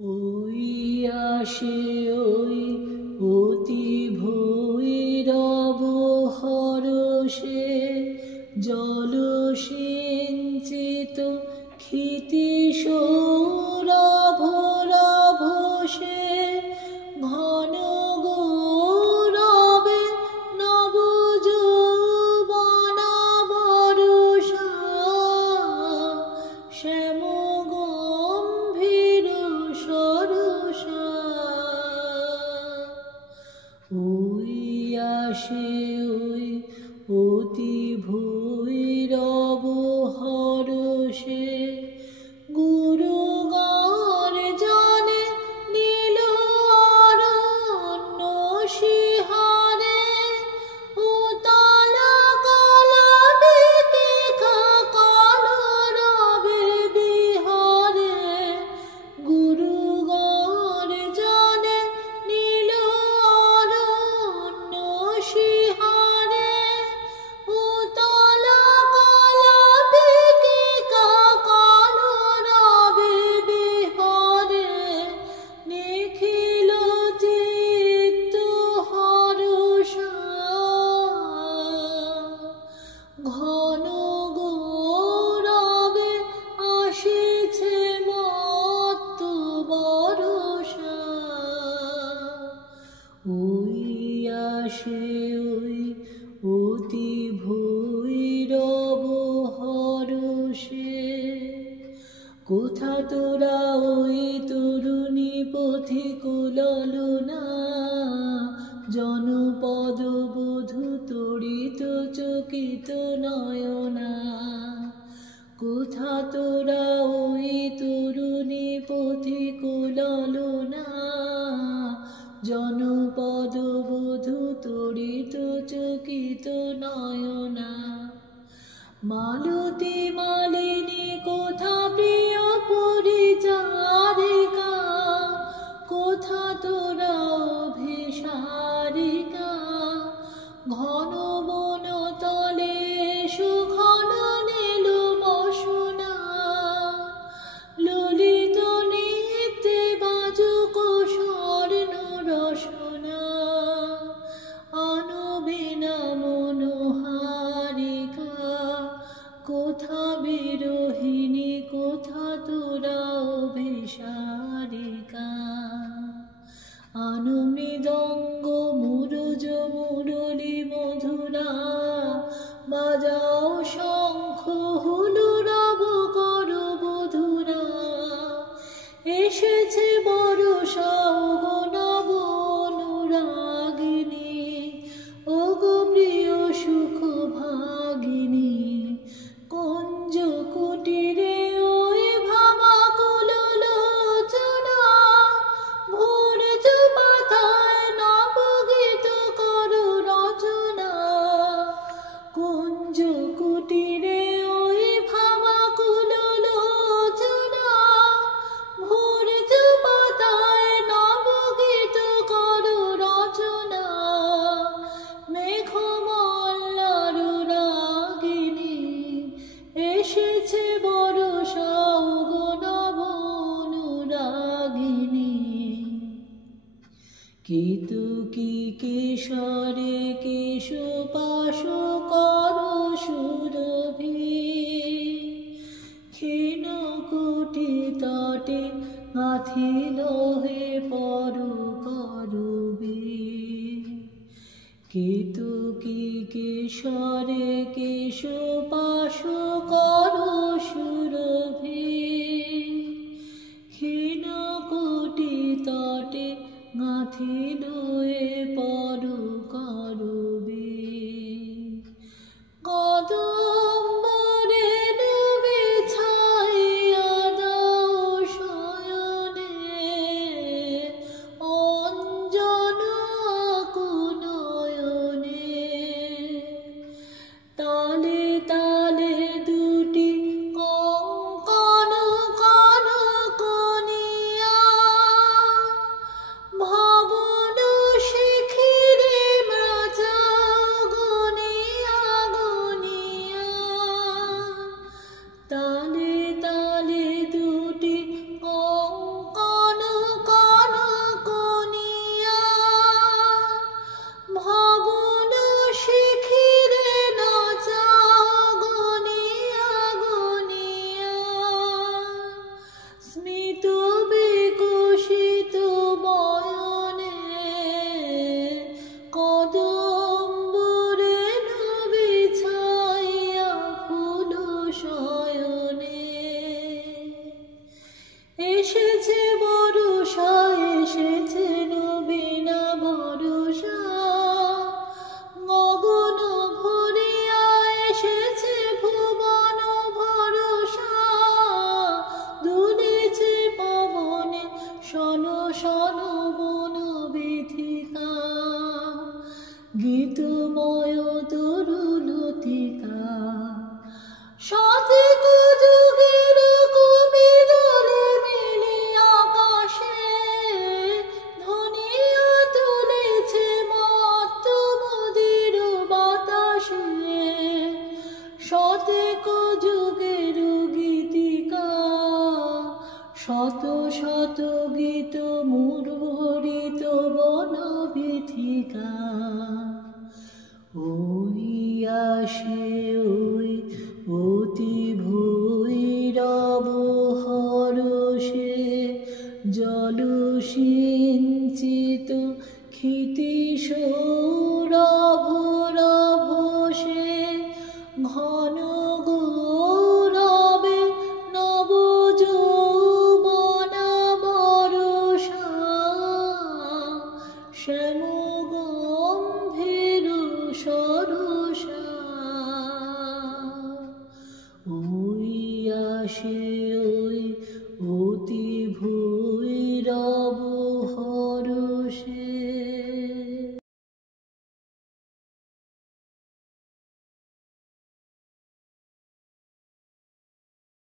ওই আসে ওই অতি ভৈরব হরষে জলসিঞ্চিত ক্ষিতি সৌরভ রভসে ঘন গৌরবে নব যৌবনা বরষা শ্যাম গম্ভীর সরসা। ওই আসে ওই অতি ভৈরব হরষে গুরু গর্জনে নীল অরণ্য শিহারে উতল কলবিকে কলরবে বিহারে গুরু গর্জনে নীল অরণ্য শিহারে উতল কলবিকে কলরবে বিহারে নিখিল চিত্ত হরষা ঘন গৌরবে আসিছে মত্ত বরষা। ওই আসে ওই অতি ভৈরব হরষে কোথা তোরা ওই তরুণী পথিক ললনা জনপদ বধূ তড়িত চকিত নয়না কোথা তোরা ওই তরুণী পথিক ললনা জনপদ বধূ তড়িত চকিত নয়না মালতী মালিনী কোথা প্রিয় পরিচারিকা কোথা তোরা অভিসারিকা ঘন বন তলে সুঘন নীল বসনা ললিত নৃত্যে বাজুক স্বর্ণ রসনা আনবিনা মনোহারিকা কোথা বিরোহিণী কোথা তোরা অভিসারিকা আনুমৃদঙ্গ মুরুজ মুরলী মধুরা বাজাও শঙ্খ হুলুরব কর বধুরা এসেছে বরষা ওগো নব অনুরাগিনী ওগো প্রিয় সুখ ভাগিনী কুঞ্জ কুটিরে ওই ভাবাকুল লোচনা ভোর পাতায় নবগীত কর রচনা কুঞ্জ কুটিরে ওই ভাবাকুল লোচনা ভোর পাতায় নবগীত কর রচনা মেঘমল্লার রাগিনী এসেছে বরষা ওগো নব অনুরাগিনী কেতকী কেশরে কেশ পাশ কর সুরভি ক্ষীণ কুটি তটে গাঁথিল হে পর করবি কেতকী কেশরে কেশ পাশ কর সুরভি ক্ষীণ কুটি তটে গাঁথিল হে পর করবি কদম্বরে ডুবে ছাইয়া দাও শয়নে অঞ্জন কুনয়নে তালে তালে দুটি কঙ্কন কন কনিয়া ভবন শিখিরে শত গীত মুররিত বনবীথিকা ওই আসে ওই অতি ভৈরব হরষে জলসিঞ্চিত ক্ষিতি সৌরভ রভসে ঘন গৌরবে নব যৌবনা বরষা শ্যাম গম্ভীর সরসা ওই আসে